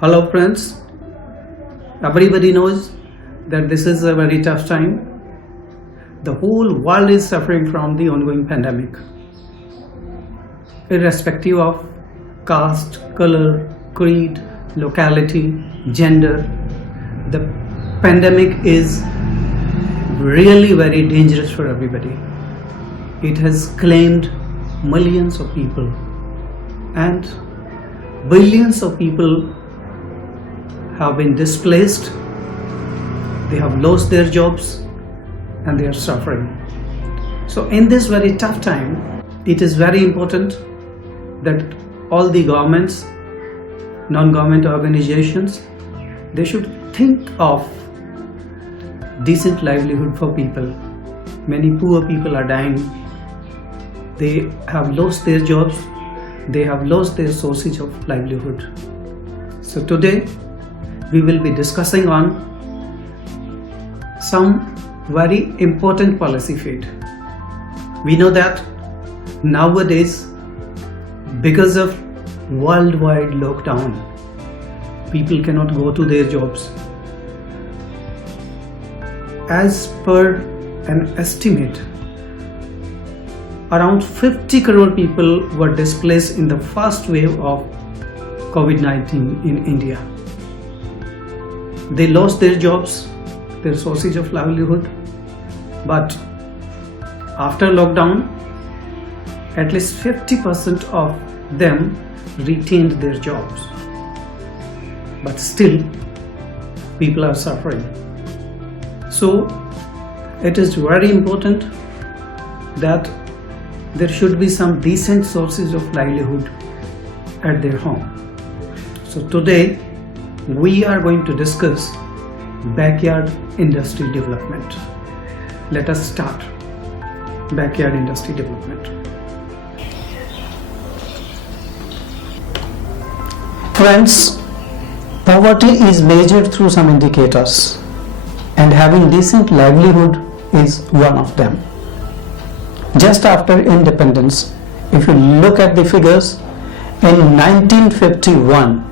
Hello friends, everybody knows that this is a very tough time. The whole world is suffering from the ongoing pandemic. Irrespective of caste, color, creed, locality, gender, the pandemic is really very dangerous for everybody. It has claimed millions of people and billions of people have been displaced, they have lost their jobs and they are suffering. So in this very tough time, it is very important that all the governments, non-government organizations, they should think of decent livelihood for people. Many poor people are dying, they have lost their jobs, they have lost their sources of livelihood. So today we will be discussing on some very important policy field. We know that nowadays, because of worldwide lockdown, people cannot go to their jobs. As per an estimate, around 50 crore people were displaced in the first wave of COVID-19 in India. They lost their jobs, their sources of livelihood, but after lockdown, at least 50% of them retained their jobs. But still, people are suffering. So, it is very important that there should be some decent sources of livelihood at their home. So today, we are going to discuss backyard industry development. Let us start backyard industry development. Friends, poverty is measured through some indicators, and having decent livelihood is one of them. Just after independence, if you look at the figures, in 1951,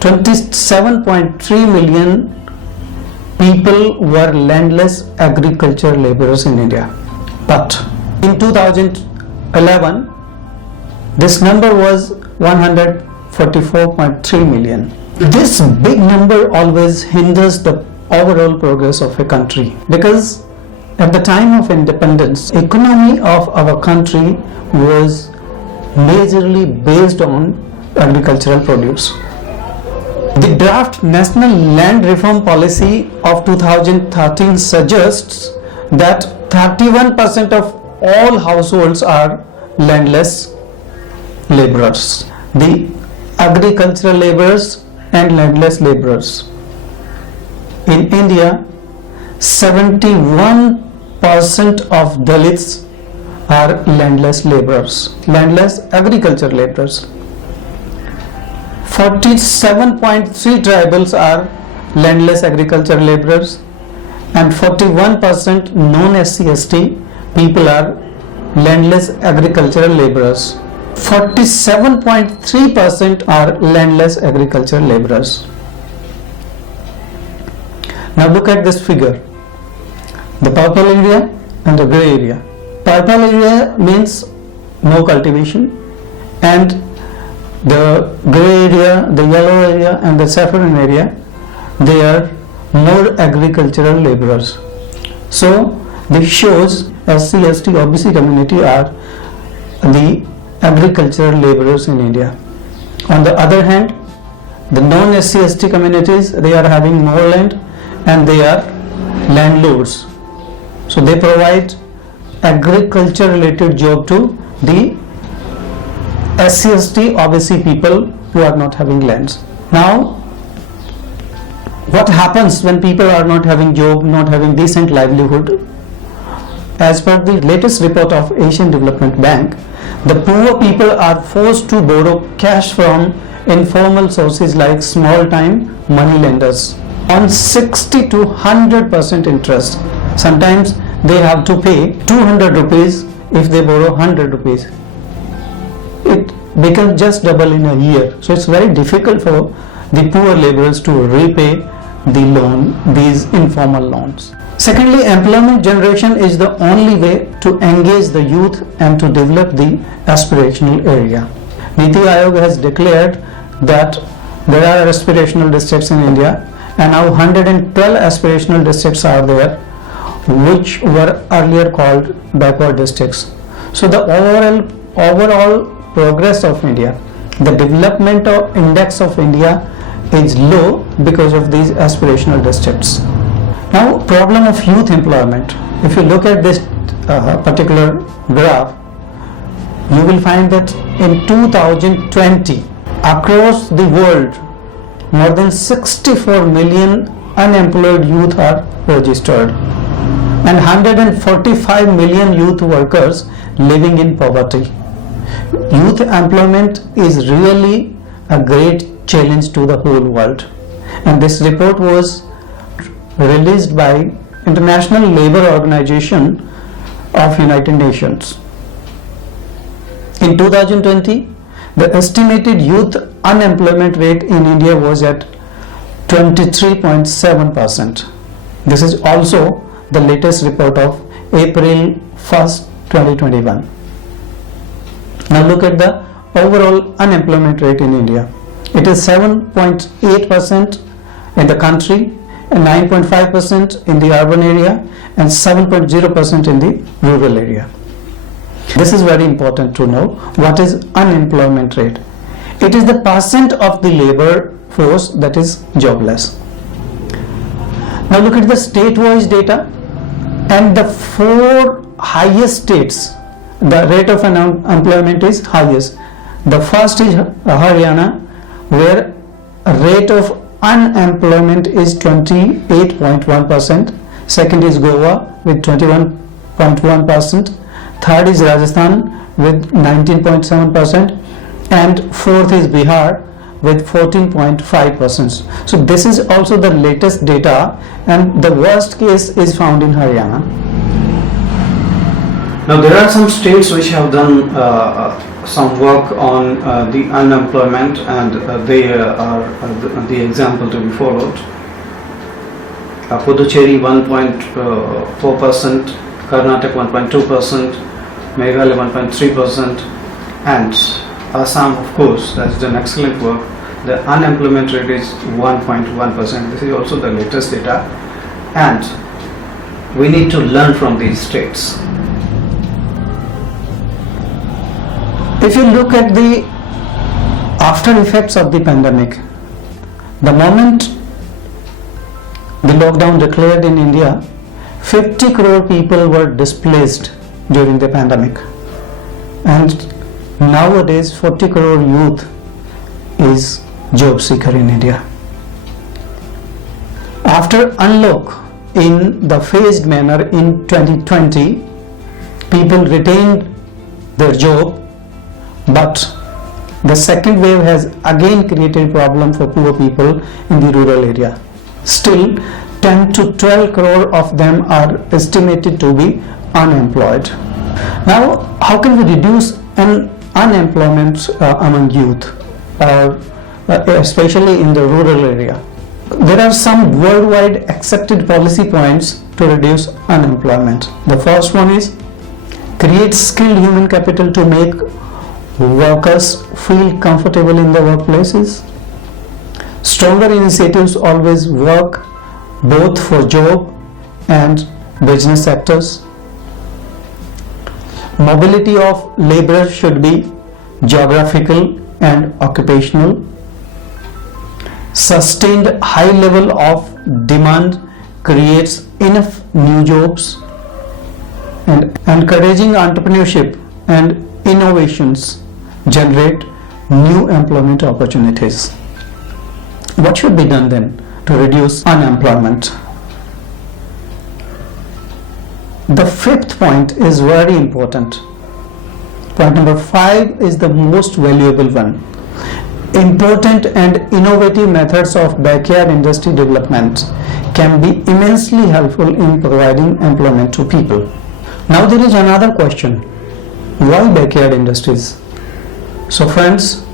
27.3 million people were landless agriculture laborers in India. But in 2011, this number was 144.3 million. This big number always hinders the overall progress of a country, because at the time of independence, economy of our country was majorly based on agricultural produce. The draft National Land Reform Policy of 2013 suggests that 31% of all households are landless laborers. The agricultural laborers and landless laborers. In India, 71% of Dalits are landless laborers, landless agriculture laborers. 47.3 tribals are landless agriculture laborers, and 41% non-SC/ST people are landless agricultural laborers. 47.3% are landless agriculture laborers. Now look at this figure, the purple area and the grey area. Purple area means no cultivation, and the grey area, the yellow area and the saffron area, they are more agricultural laborers. So this shows SC/ST OBC community are the agricultural laborers in India. On the other hand, the non-SC/ST communities, they are having more land and they are landlords. So they provide agriculture related job to the SC/ST OBC people who are not having lands. Now, what happens when people are not having job, not having decent livelihood? As per the latest report of Asian Development Bank, the poor people are forced to borrow cash from informal sources like small time money lenders on 60 to 100% interest. Sometimes they have to pay 200 rupees if they borrow 100 rupees. become just double in a year. So it's very difficult for the poor laborers to repay the loan, these informal loans. Secondly, employment generation is the only way to engage the youth and to develop the aspirational area. Niti Aayog has declared that there are aspirational districts in India, and now 112 aspirational districts are there, which were earlier called backward districts. So the overall progress of India, the development of index of India is low because of these aspirational districts. Now, problem of youth employment. If you look at this particular graph, you will find that in 2020, across the world, more than 64 million unemployed youth are registered, and 145 million youth workers living in poverty. Youth employment is really a great challenge to the whole world, and this report was released by International Labour Organization of United Nations. In 2020, the estimated youth unemployment rate in India was at 23.7%. This is also the latest report of April 1st, 2021. Now look at the overall unemployment rate in India. It is 7.8% in the country, and 9.5% in the urban area, and 7.0% in the rural area. This is very important to know. What is unemployment rate? It is the percent of the labor force that is jobless. Now look at the state-wise data, and the 4 highest states, the rate of unemployment is highest. The first is Haryana, where a rate of unemployment is 28.1%. Second is Goa with 21.1%. Third is Rajasthan with 19.7%, and fourth is Bihar with 14.5%. So this is also the latest data, and the worst case is found in Haryana. Now there are some states which have done some work on the unemployment, and they are the example to be followed. Puducherry 1.4%, Karnataka 1.2%, Meghalaya 1.3%, and Assam, of course, that's done excellent work. The unemployment rate is 1.1%. This is also the latest data, and we need to learn from these states. If you look at the after effects of the pandemic, the moment the lockdown declared in India, 50 crore people were displaced during the pandemic, and nowadays 40 crore youth is job seeker in India. After unlock in the phased manner in 2020, people retained their job, but the second wave has again created problem for poor people in the rural area. Still, 10 to 12 crore of them are estimated to be unemployed. Now, how can we reduce unemployment among youth, especially in the rural area? There are some worldwide accepted policy points to reduce unemployment. The first one is create skilled human capital to make workers feel comfortable in the workplaces. Stronger initiatives always work both for job and business sectors. Mobility of laborers should be geographical and occupational. Sustained high level of demand creates enough new jobs, and encouraging entrepreneurship and innovations generate new employment opportunities. What should be done then to reduce unemployment? The fifth point is very important. Point number 5 is the most valuable one. Important and innovative methods of backyard industry development can be immensely helpful in providing employment to people. Now there is another question. Why backyard industries? So friends,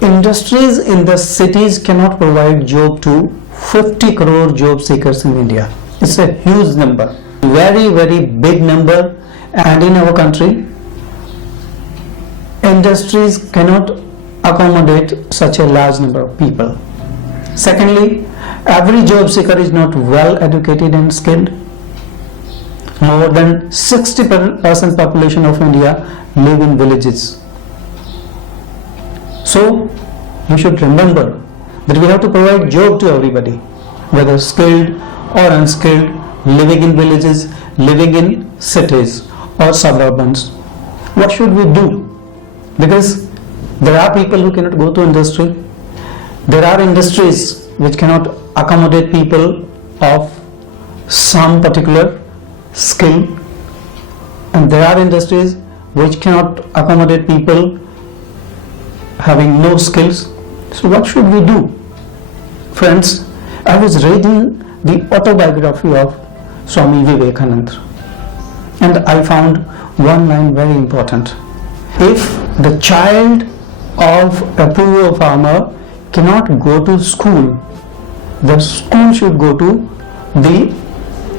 industries in the cities cannot provide job to 50 crore job seekers in India. It's a huge number, very, very big number, and in our country, industries cannot accommodate such a large number of people. Secondly, every job seeker is not well educated and skilled. More than 60% population of India live in villages. So you should remember that we have to provide job to everybody, whether skilled or unskilled, living in villages, living in cities or suburbans. What should we do? Because there are people who cannot go to industry. There are industries which cannot accommodate people of some particular skill, and there are industries which cannot accommodate people having no skills. So what should we do? Friends, I was reading the autobiography of Swami Vivekananda, and I found one line very important. If the child of a poor farmer cannot go to school, the school should go to the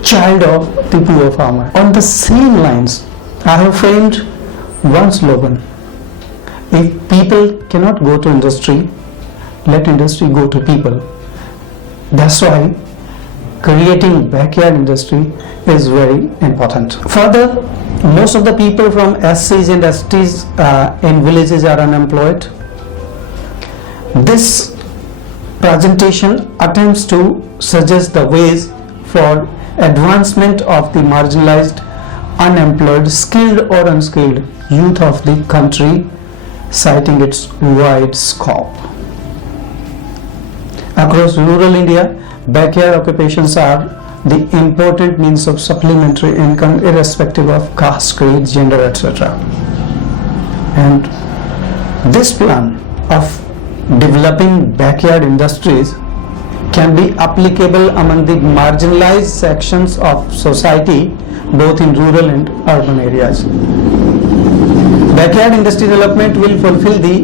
child of the poor farmer. On the same lines, I have framed one slogan: if people cannot go to industry, let industry go to people. That's why creating backyard industry is very important. Further, most of the people from SCs and STs in villages are unemployed. This presentation attempts to suggest the ways for advancement of the marginalized, unemployed, skilled or unskilled youth of the country, citing its wide scope. Across rural India, backyard occupations are the important means of supplementary income irrespective of caste, creed, gender, etc. And this plan of developing backyard industries can be applicable among the marginalized sections of society both in rural and urban areas. Backyard industry development will fulfill the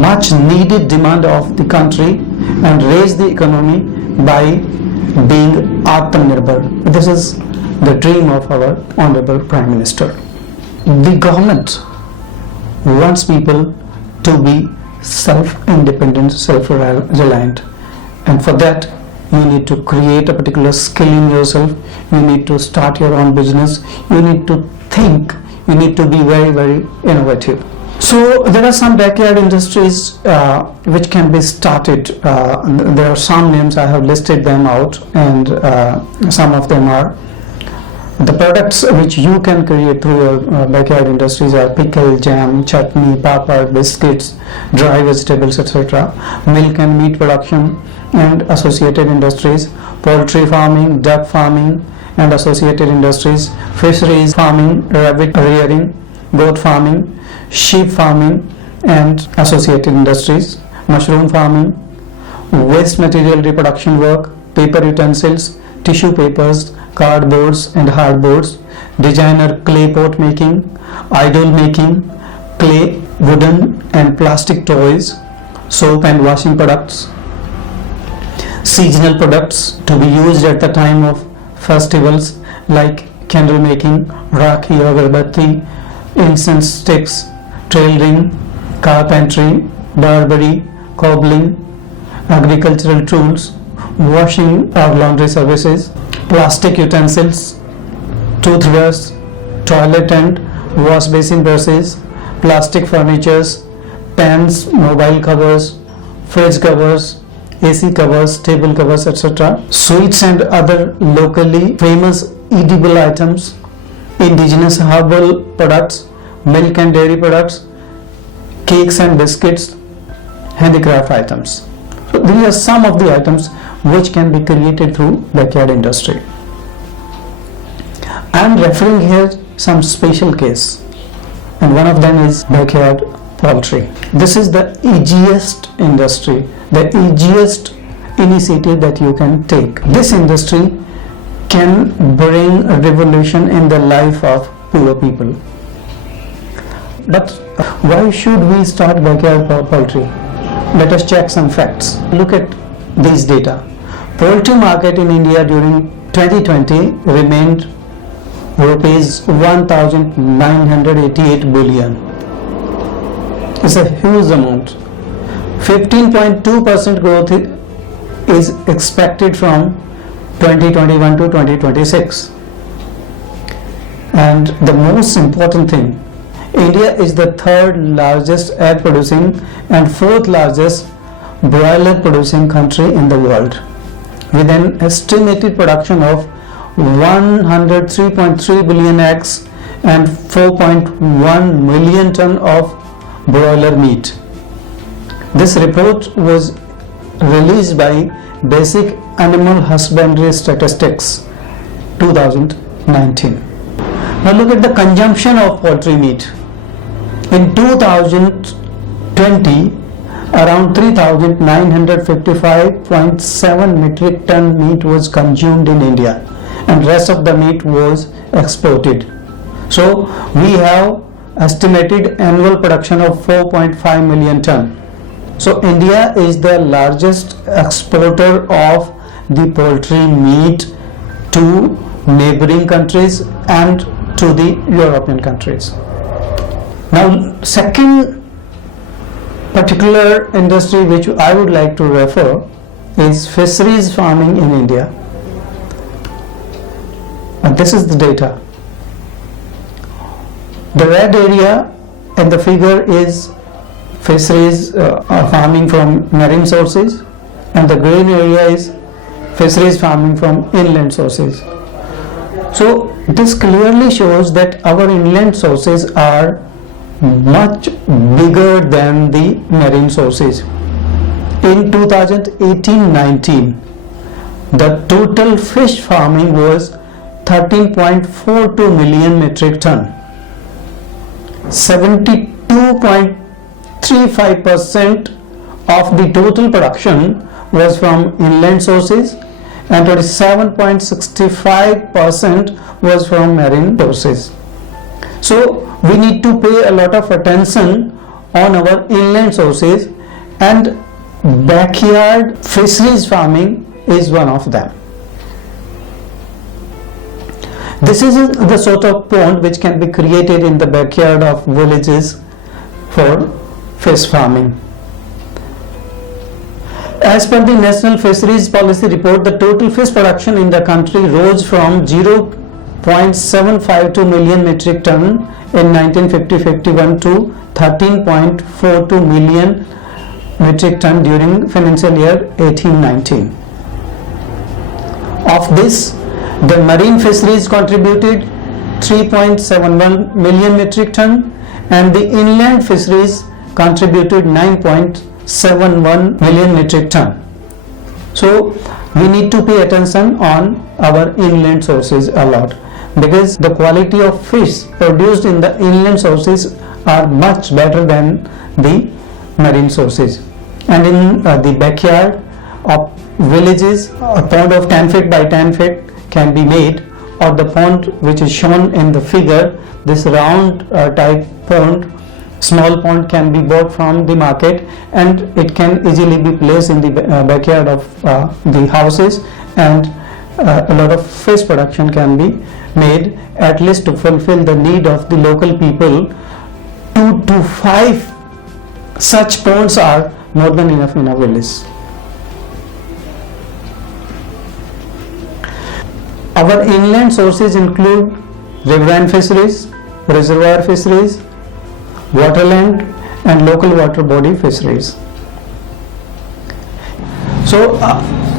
much needed demand of the country and raise the economy by being Atmanirbhar. This is the dream of our Honorable Prime Minister. The government wants people to be self-independent, self-reliant, and for that you need to create a particular skill in yourself. You need to start your own business. You need to think. You need to be very, very innovative. So there are some backyard industries which can be started. There are some names, I have listed them out, and some of them are the products which you can create through your backyard industries are pickle, jam, chutney, papad, biscuits, dry vegetables, etc. Milk and meat production and associated industries, poultry farming, duck farming and associated industries, fisheries farming, rabbit rearing, goat farming, sheep farming and associated industries, mushroom farming, waste material reproduction work, paper utensils, tissue papers, cardboards and hardboards, designer clay pot making, idol making, clay, wooden and plastic toys, soap and washing products, seasonal products to be used at the time of festivals like candle making, rakhi, agarbatti, incense sticks, tailoring, carpentry, barbery, cobbling, agricultural tools, washing or laundry services, plastic utensils, toothbrush, toilet and wash basin brushes, plastic furnitures, pans, mobile covers, fridge covers, AC covers, table covers, etc. Sweets and other locally famous edible items, indigenous herbal products, milk and dairy products, cakes and biscuits, handicraft items. So these are some of the items which can be created through backyard industry. I am referring here some special case, and one of them is backyard poultry. This is the easiest industry, the easiest initiative that you can take. This industry can bring a revolution in the life of poor people. But why should we start backyard poultry? Let us check some facts. Look at these data. Poultry market in India during 2020 remained rupees 1988 billion. It's a huge amount. 15.2% growth is expected from 2021 to 2026. And the most important thing, India is the third largest egg producing and fourth largest broiler producing country in the world, with an estimated production of 103.3 billion eggs and 4.1 million ton of broiler meat. This report was released by Basic Animal Husbandry Statistics 2019. Now look at the consumption of poultry meat. In 2020, around 3,955.7 metric ton meat was consumed in India, and rest of the meat was exported. So we have estimated annual production of 4.5 million ton. So India is the largest exporter of the poultry meat to neighboring countries and to the European countries. Now, second particular industry which I would like to refer is fisheries farming in India. And this is the data. The red area in the figure is fisheries farming from marine sources, and the green area is fisheries farming from inland sources. So this clearly shows that our inland sources are much bigger than the marine sources. In 2018-19, the total fish farming was 13.42 million metric ton. 72.35% of the total production was from inland sources and 27.65% was from marine sources. So we need to pay a lot of attention on our inland sources, and backyard fisheries farming is one of them. This is the sort of pond which can be created in the backyard of villages for fish farming. As per the National Fisheries Policy Report, the total fish production in the country rose from 0.752 million metric ton in 1950-51 to 13.42 million metric ton during financial year 18-19. Of this, the marine fisheries contributed 3.71 million metric ton and the inland fisheries contributed 9.71 million metric ton. So we need to pay attention on our inland sources a lot, because the quality of fish produced in the inland sources are much better than the marine sources. And in the backyard of villages, a pond of 10 feet by 10 feet can be made, or the pond which is shown in the figure, this round type pond, small pond, can be bought from the market, and it can easily be placed in the backyard of the houses, and a lot of fish production can be made, at least to fulfill the need of the local people. 2 to 5 such ponds are more than enough in a village. Our inland sources include riverine fisheries, reservoir fisheries, waterland and local water body fisheries. So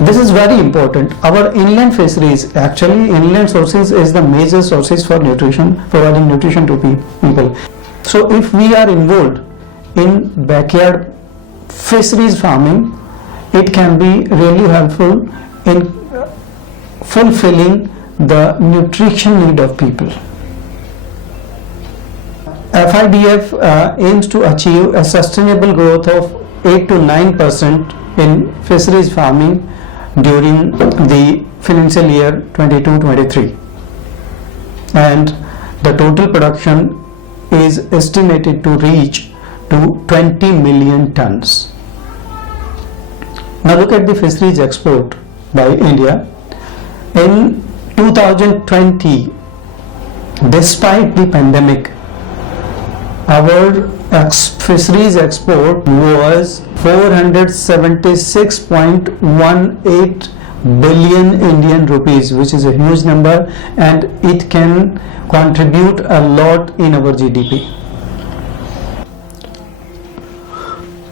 this is very important. Our inland fisheries, actually inland sources is the major sources for nutrition, providing nutrition to people. So if we are involved in backyard fisheries farming, it can be really helpful in fulfilling the nutrition need of people. FIDF aims to achieve a sustainable growth of 8 to 9% in fisheries farming during the financial year 22-23, and the total production is estimated to reach to 20 million tons. Now look at the fisheries export by India. In 2020, despite the pandemic, our fisheries export was 476.18 billion Indian rupees, which is a huge number, and it can contribute a lot in our GDP.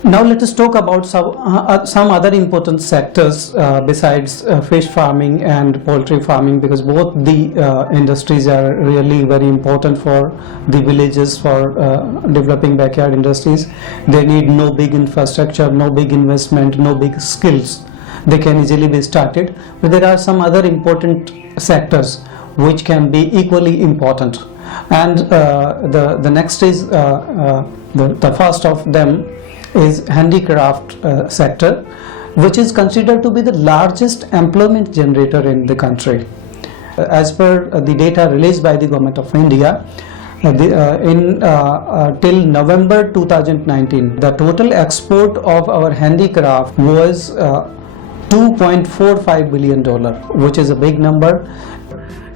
Now let us talk about some other important sectors besides fish farming and poultry farming, because both the industries are really very important for the villages, for developing backyard industries. They need no big infrastructure, no big investment, no big skills. They can easily be started. But there are some other important sectors which can be equally important. And the next is the first of them is handicraft sector, which is considered to be the largest employment generator in the country. As per the data released by the Government of India, till November 2019, the total export of our handicraft was $2.45 billion, which is a big number.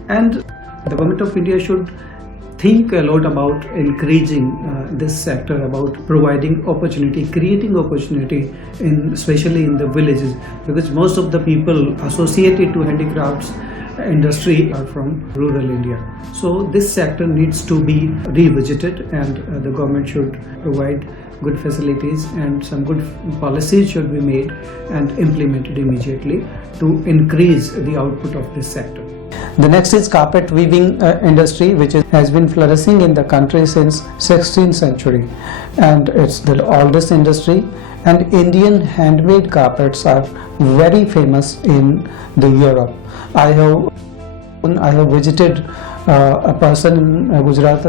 And the Government of India should think a lot about increasing this sector, about providing opportunity, creating opportunity, especially in the villages, because most of the people associated to handicrafts industry are from rural India. So this sector needs to be revisited, and the government should provide good facilities, and some good policies should be made and implemented immediately to increase the output of this sector. The next is carpet weaving industry, which has been flourishing in the country since 16th century, and it's the oldest industry. And Indian handmade carpets are very famous in the Europe. I have visited a person in Gujarat.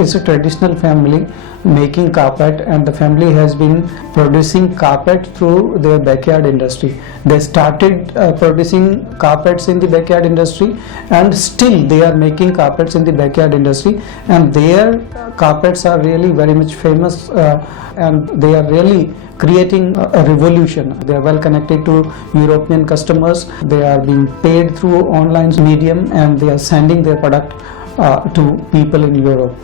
It's a traditional family making carpet, and the family has been producing carpet through their backyard industry. They started producing carpets in the backyard industry, and still they are making carpets in the backyard industry, and their carpets are really very much famous, and they are really creating a revolution. They are well connected to European customers. They are being paid through online medium, and they are sending their product to people in Europe.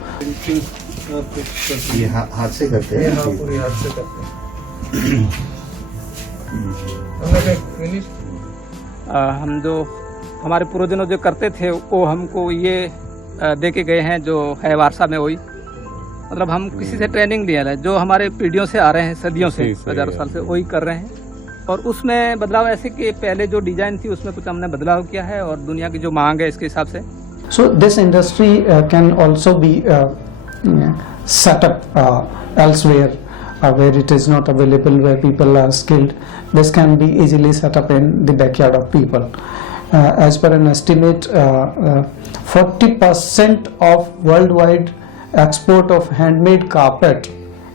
ये हाथ से करते हैं। पूरी हाथ से करते हैं। हम जो हमारे पूर्वजों जो करते थे वो हमको ये दे के गए हैं, जो है वारसा में वही, मतलब हम किसी से ट्रेनिंग दिया है, जो हमारे पीढ़ियों से आ रहे हैं, सदियों से, हजारों साल से वही कर रहे हैं। और उसमें बदलाव ऐसे कि पहले जो डिजाइन थी उसमें कुछ हमने बदलाव किया है, और दुनिया की जो मांग है इसके हिसाब से। So this industry can also be set up elsewhere where it is not available, where people are skilled. This can be easily set up in the backyard of people. As per an estimate, 40% of worldwide export of handmade carpet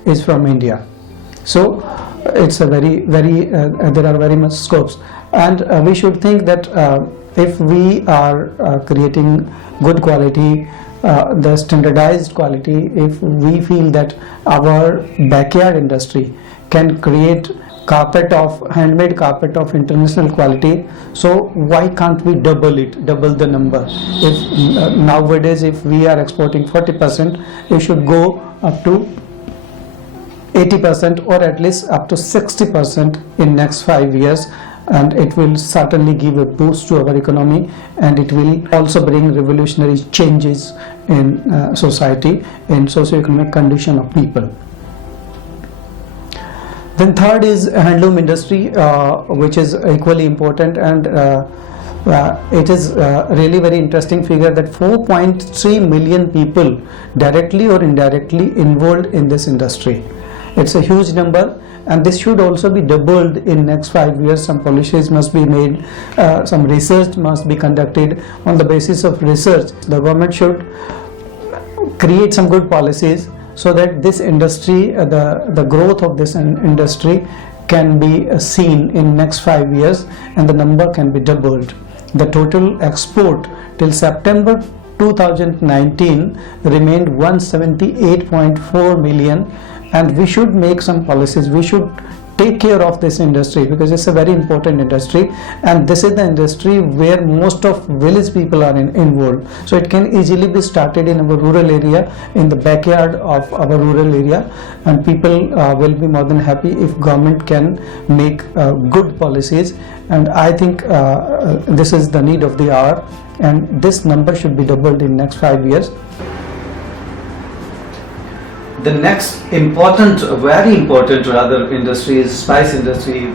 is from India. So it's a very there are very much scopes, and we should think that if we are creating good quality, the standardized quality, if we feel that our backyard industry can create handmade carpet of international quality, so why can't we double the number? If nowadays if we are exporting 40%, we should go up to 80%, or at least up to 60% in next 5 years, and it will certainly give a boost to our economy, and it will also bring revolutionary changes in society, in socio-economic condition of people. Then third is handloom industry, which is equally important, and it is really very interesting figure that 4.3 million people directly or indirectly involved in this industry. It's a huge number, and this should also be doubled in next 5 years. Some policies must be made, some research must be conducted. On the basis of research, the government should create some good policies so that this industry, the growth of this industry can be seen in next 5 years, and the number can be doubled. The total export till September 2019 remained 178.4 million, and we should make some policies. We should take care of this industry because it's a very important industry, and this is the industry where most of village people are involved. So it can easily be started in our rural area, in the backyard of our rural area, and people will be more than happy if government can make good policies. And I think this is the need of the hour, and this number should be doubled in next 5 years. The next important, very important rather, industry is spice industry.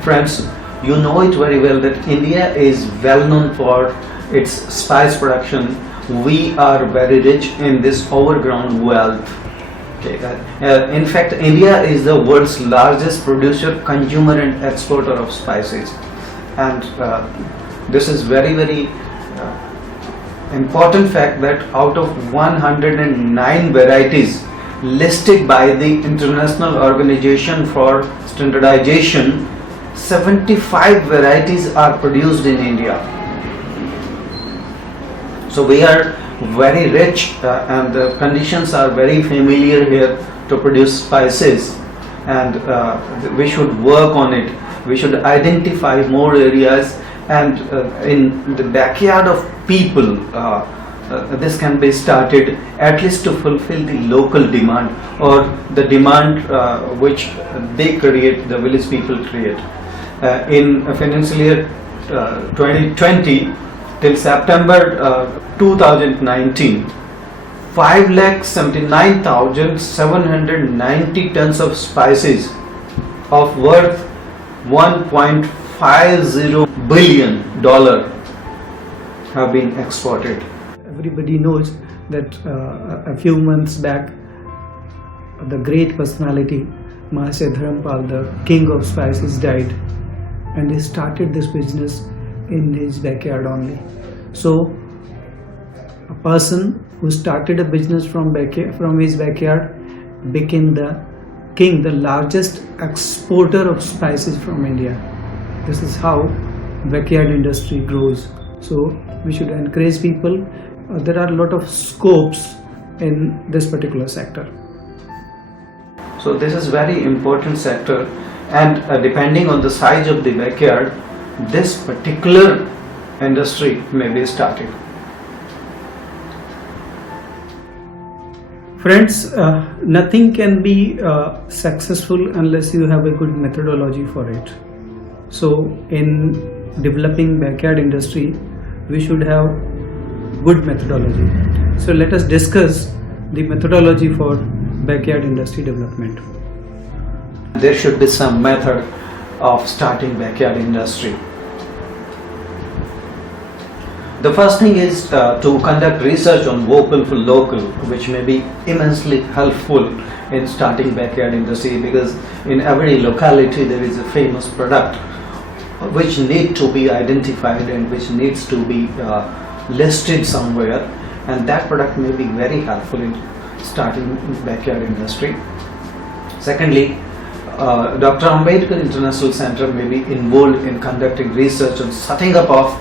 Friends, you know it very well that India is well known for its spice production. We are very rich in this overground wealth. Okay. In fact, India is the world's largest producer, consumer and exporter of spices. And this is very, very important fact that out of 109 varieties listed by the International Organization for Standardization, 75 varieties are produced in India. So we are very rich and the conditions are very familiar here to produce spices, and we should work on it. We should identify more areas, and in the backyard of people this can be started, at least to fulfill the local demand or the demand which they create, the village people create. In financial year 2020 till September 2019, 5,79,790 tons of spices of worth $1.50 billion have been exported. Everybody knows that a few months back, the great personality Mahasaya Dharampal, the king of spices, died, and he started this business in his backyard only. So a person who started a business from his backyard became the king, the largest exporter of spices from India. This is how backyard industry grows. So we should encourage people. There are a lot of scopes in this particular sector. So this is very important sector, and depending on the size of the backyard, this particular industry may be started. Friends, nothing can be successful unless you have a good methodology for it. So in developing backyard industry, we should have good methodology. So let us discuss the methodology for backyard industry development. There should be some method of starting backyard industry. The first thing is to conduct research on vocal for local, which may be immensely helpful in starting backyard industry, because in every locality there is a famous product which need to be identified and which needs to be listed somewhere, and that product may be very helpful in starting backyard industry. Secondly, Dr. Ambedkar International Center may be involved in conducting research on setting up of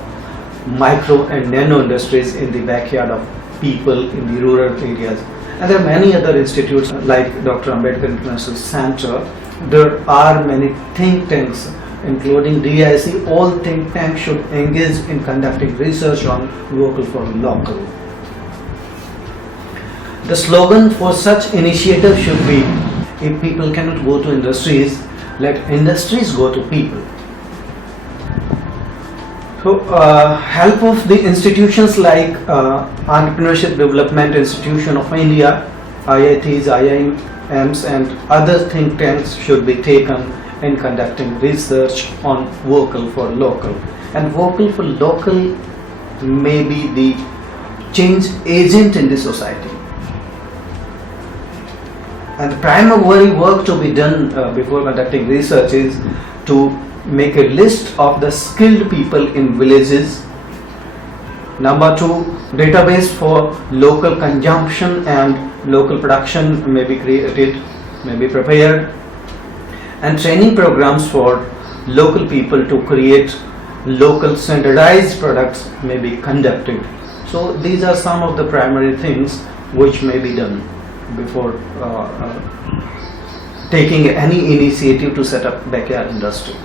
micro and nano industries in the backyard of people in the rural areas. And there are many other institutes like Dr. Ambedkar International Center. There are many think tanks, including DIC. All think tanks should engage in conducting research on vocal for local. The slogan for such initiatives should be, if people cannot go to industries, let industries go to people. So, help of the institutions like Entrepreneurship Development Institution of India, IITs, IIMs and other think tanks should be taken in conducting research on vocal for local. And vocal for local may be the change agent in the society. And the primary work to be done before conducting research is to make a list of the skilled people in villages. Number 2, database for local consumption and local production may be created, may be prepared, and training programs for local people to create local standardized products may be conducted. So these are some of the primary things which may be done before taking any initiative to set up backyard industry.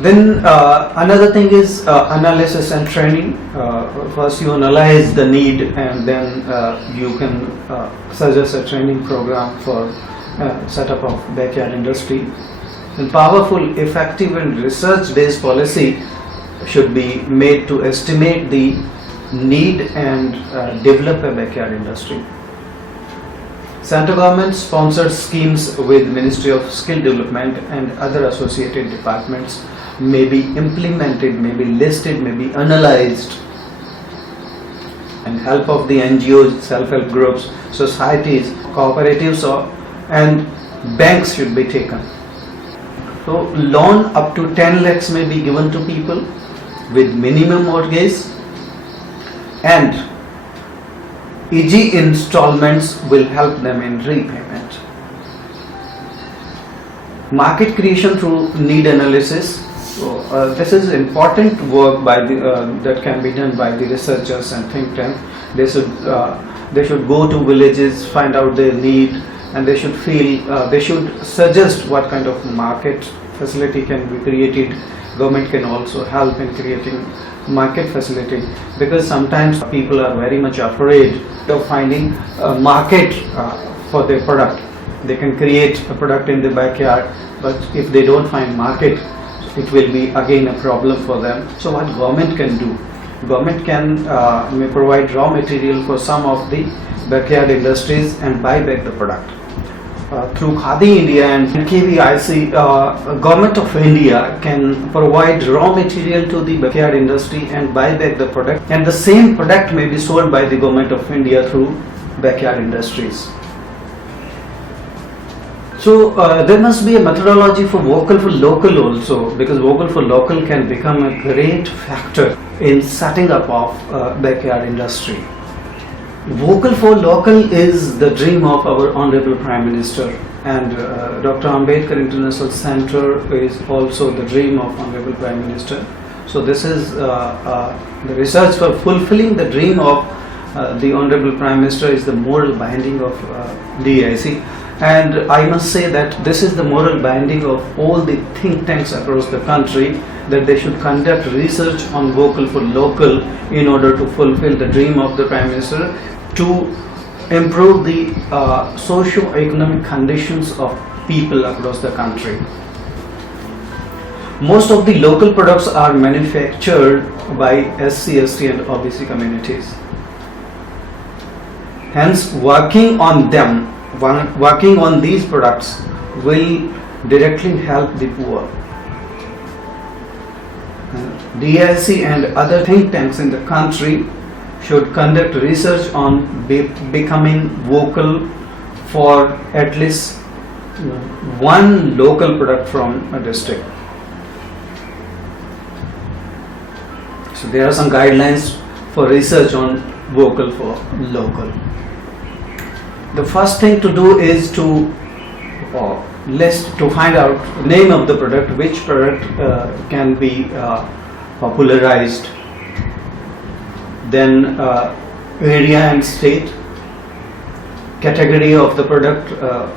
Then another thing is analysis and training. First you analyze the need, and then you can suggest a training program for setup of backyard industry. And powerful, effective and research-based policy should be made to estimate the need and develop a backyard industry. Central government sponsored schemes with Ministry of Skill Development and other associated departments may be implemented, may be listed, may be analyzed, and help of the NGOs, self-help groups, societies, cooperatives and banks should be taken. So loan up to 10 lakhs may be given to people with minimum mortgage, and easy installments will help them in repayment. Market creation through need analysis. So, this is important work by that can be done by the researchers and think tank. They should go to villages, find out their need, and they should suggest what kind of market facility can be created. Government can also help in creating market facility, because sometimes people are very much afraid of finding a market for their product. They can create a product in the backyard, but if they don't find market, it will be again a problem for them. So what government can do? Government can may provide raw material for some of the backyard industries and buy back the product. Through Khadi India and KVIC, Government of India can provide raw material to the backyard industry and buy back the product, and the same product may be sold by the Government of India through backyard industries. So there must be a methodology for vocal for local also, because vocal for local can become a great factor in setting up of backyard industry. Vocal for local is the dream of our Honorable Prime Minister, and Dr. Ambedkar International Center is also the dream of Honorable Prime Minister. So this is the research for fulfilling the dream of the Honorable Prime Minister is the moral binding of DIC. And I must say that this is the moral binding of all the think tanks across the country, that they should conduct research on vocal for local in order to fulfill the dream of the Prime Minister, to improve the socio-economic conditions of people across the country. Most of the local products are manufactured by SC, ST and OBC communities. Hence, working on these products will directly help the poor. DIC and other think tanks in the country should conduct research on becoming vocal for at least one local product from a district. So there are some guidelines for research on vocal for local. The first thing to do is to find out name of the product, which product can be popularized. Then area and state, category of the product,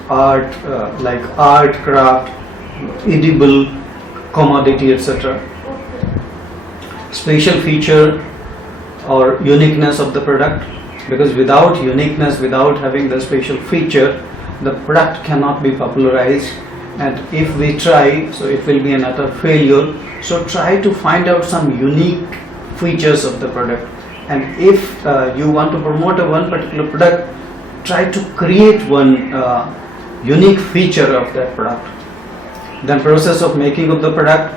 art, like art, craft, edible, commodity, etc. Special feature or uniqueness of the product, because without uniqueness, without having the special feature, the product cannot be popularized, and if we try, so it will be an utter failure. So try to find out some unique features of the product, and if you want to promote one particular product, try to create one unique feature of that product. Then process of making of the product,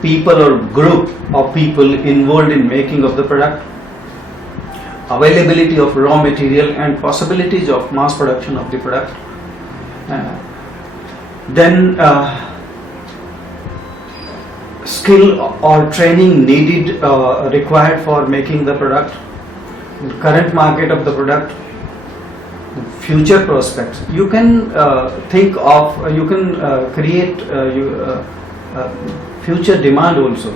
people or group of people involved in making of the product, availability of raw material and possibilities of mass production of the product. Then skill or training needed required for making the product, current market of the product, future prospects. You can think of, you can create future demand also.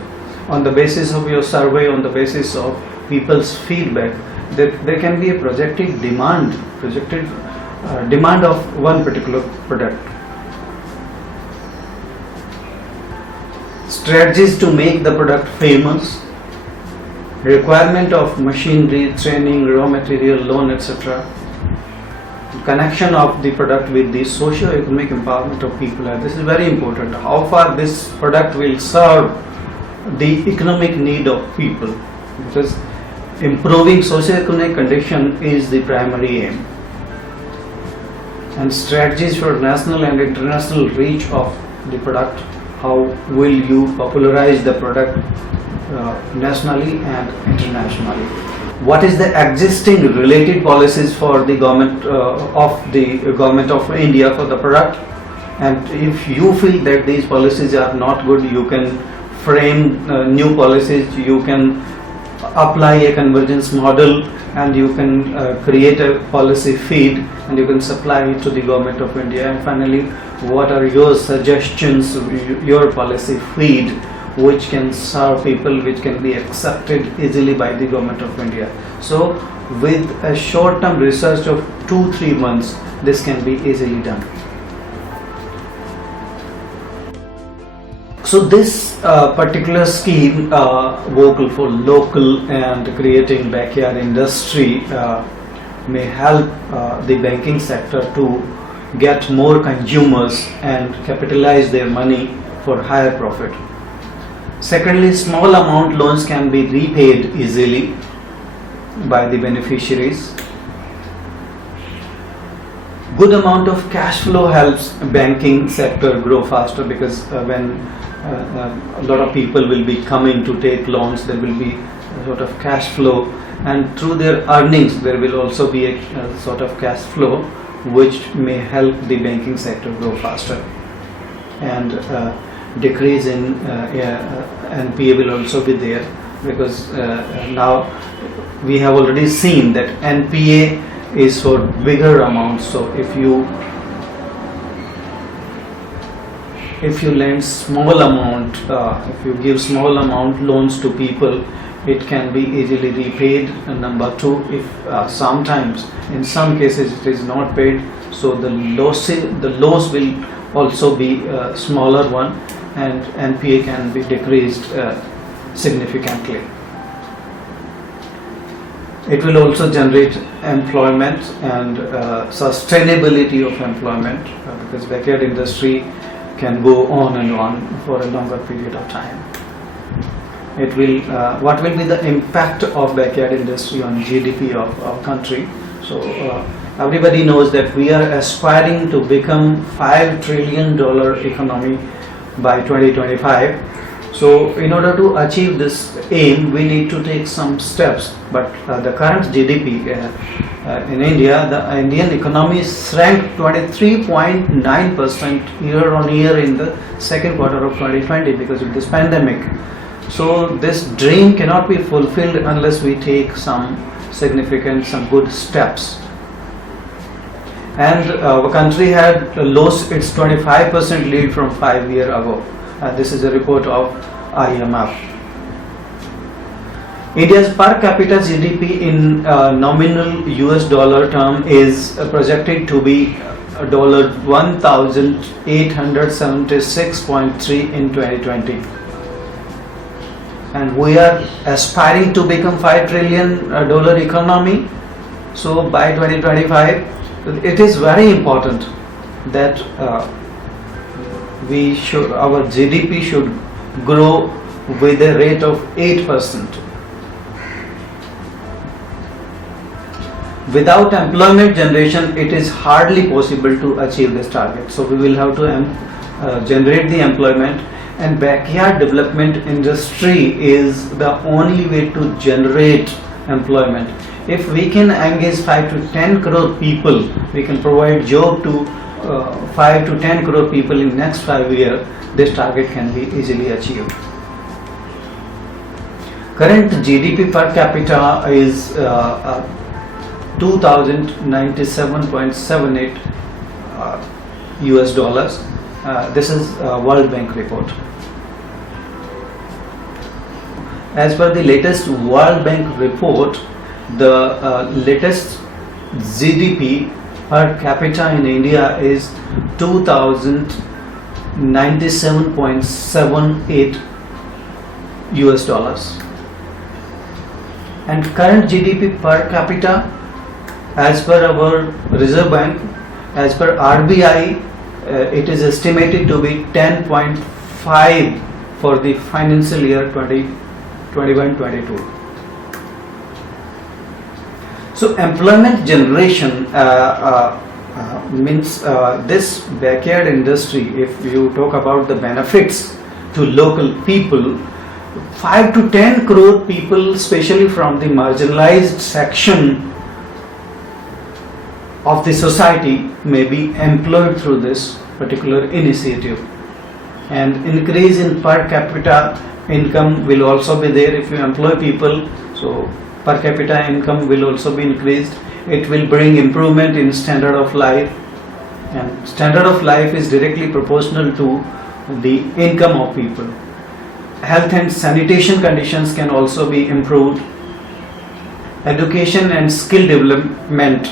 on the basis of your survey, on the basis of people's feedback, there can be a projected demand of one particular product. Strategies to make the product famous, requirement of machinery, training, raw material, loan, etc. Connection of the product with the socio-economic empowerment of people. And this is very important. How far this product will serve the economic need of people, because improving socio-economic condition is the primary aim. And strategies for national and international reach of the product. How will you popularize the product nationally and internationally? What is the existing related policies for the government of India for the product? And if you feel that these policies are not good, you can frame new policies, you can apply a convergence model, and you can create a policy feed, and you can supply it to the government of India. And finally, what are your suggestions, your policy feed, which can serve people, which can be accepted easily by the government of India? So with a short-term research of 2-3 months, this can be easily done. So this particular scheme, Vocal for Local and creating backyard industry, may help the banking sector to get more consumers and capitalize their money for higher profit. Secondly, small amount loans can be repaid easily by the beneficiaries. Good amount of cash flow helps banking sector grow faster, because when a lot of people will be coming to take loans, there will be a sort of cash flow, and through their earnings there will also be a sort of cash flow which may help the banking sector grow faster. And decrease in NPA will also be there, because now we have already seen that NPA is for bigger amounts. So if you lend small amount, if you give small amount loans to people, it can be easily repaid. And number two, if sometimes in some cases it is not paid, so the loss will also be a smaller one, and NPA can be decreased significantly. It will also generate employment and sustainability of employment, because backyard industry can go on and on for a longer period of time. It will. What will be the impact of backyard industry on GDP of our country? So everybody knows that we are aspiring to become $5 trillion economy by 2025. So in order to achieve this aim, we need to take some steps. But the current GDP in India, the Indian economy shrank 23.9% year on year in the second quarter of 2020 because of this pandemic. So this dream cannot be fulfilled unless we take some good steps. And our country had lost its 25% lead from 5 years ago. This is a report of IMF. India's per capita GDP in nominal US dollar term is projected to be $1,876.3 in 2020. And we are aspiring to become $5 trillion economy. So by 2025, it is very important that our GDP should grow with a rate of 8%. Without employment generation, it is hardly possible to achieve this target. So we will have to generate the employment, and backyard development industry is the only way to generate employment. If we can engage 5 to 10 crore people, we can provide job to 5 to 10 crore people in next 5 years, this target can be easily achieved. Current GDP per capita is 2,097.78 US dollars. This is World Bank report. As per the latest World Bank report, the latest GDP per capita in India is 2097.78 US dollars, and current GDP per capita, as per our Reserve Bank, as per RBI, it is estimated to be 10.5 for the financial year 2021-22. So employment generation means this backyard industry, if you talk about the benefits to local people, 5 to 10 crore people, especially from the marginalized section of the society, may be employed through this particular initiative. And increase in per capita income will also be there if you employ people. So per capita income will also be increased. It will bring improvement in standard of life, and standard of life is directly proportional to the income of people. Health and sanitation conditions can also be improved. Education and skill development,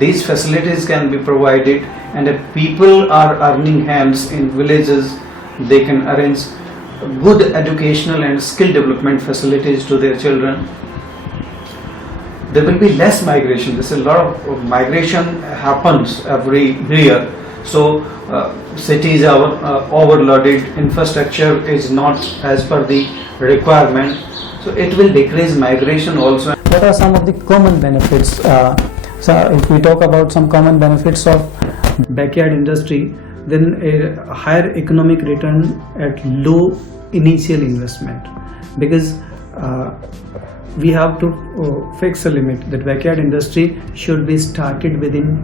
these facilities can be provided, and if people are earning hands in villages, they can arrange good educational and skill development facilities to their children. There will be less migration. There's a lot of migration happens every year. So cities are overloaded, infrastructure is not as per the requirement. So it will decrease migration also. What are some of the common benefits? So if we talk about some common benefits of Backyard industry, then a higher economic return at low initial investment, because we have to fix a limit that backyard industry should be started within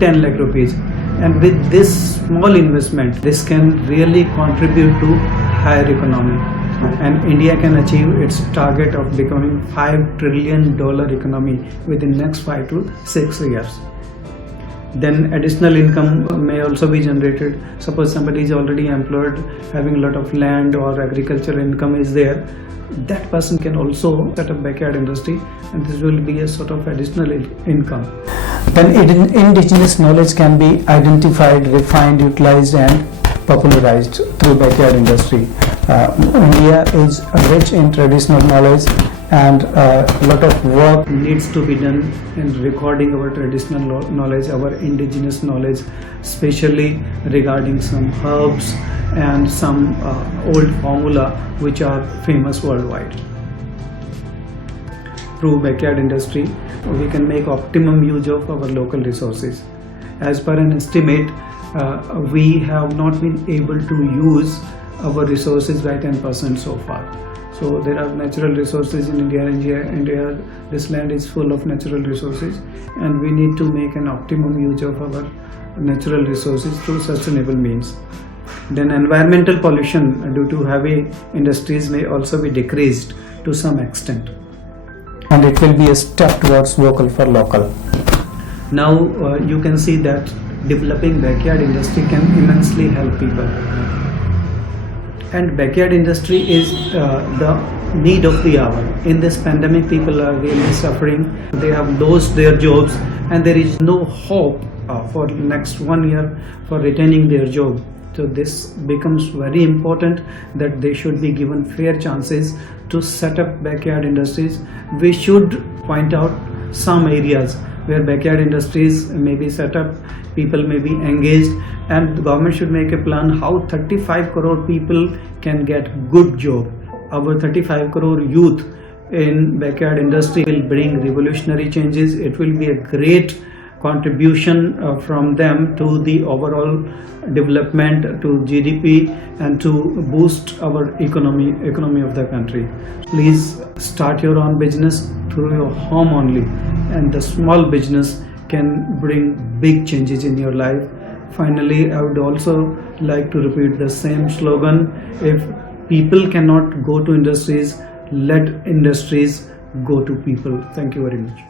10 lakh rupees, and with this small investment, this can really contribute to higher economy, and India can achieve its target of becoming $5 trillion economy within next 5 to 6 years. Then additional income may also be generated. Suppose somebody is already employed, having a lot of land or agricultural income is there, that person can also set up backyard industry, and this will be a sort of additional income. then indigenous knowledge can be identified, refined, utilized and popularized through backyard industry. India is rich in traditional knowledge, and a lot of work Needs to be done in recording our traditional knowledge, our indigenous knowledge, especially regarding some herbs and some old formula which are famous worldwide. Through backyard industry, we can make optimum use of our local resources. As per an estimate, we have not been able to use our resources by 10% so far. So there are natural resources in India. This land is full of natural resources, and we need to make an optimum use of our natural resources through sustainable means. Then environmental pollution due to heavy industries may also be decreased to some extent. and it will be a step towards vocal for local. Now you can see that developing backyard industry can immensely help people. And backyard industry is the need of the hour. In this pandemic, people are really suffering. They have lost their jobs, and there is no hope for next 1 year for retaining their job. So this becomes very important that they should be given fair chances to set up backyard industries. We should point out some areas where backyard industries may be set up, people may be engaged, and the government should make a plan how 35 crore people can get good job. Our 35 crore youth in backyard industry will bring revolutionary changes. It will be a great contribution from them to the overall development, to GDP, and to boost our economy of the country. Please start your own business through your home only, and the small business can bring big changes in your life. Finally, I would also like to repeat the same slogan: if people cannot go to industries, let industries go to people. Thank you very much.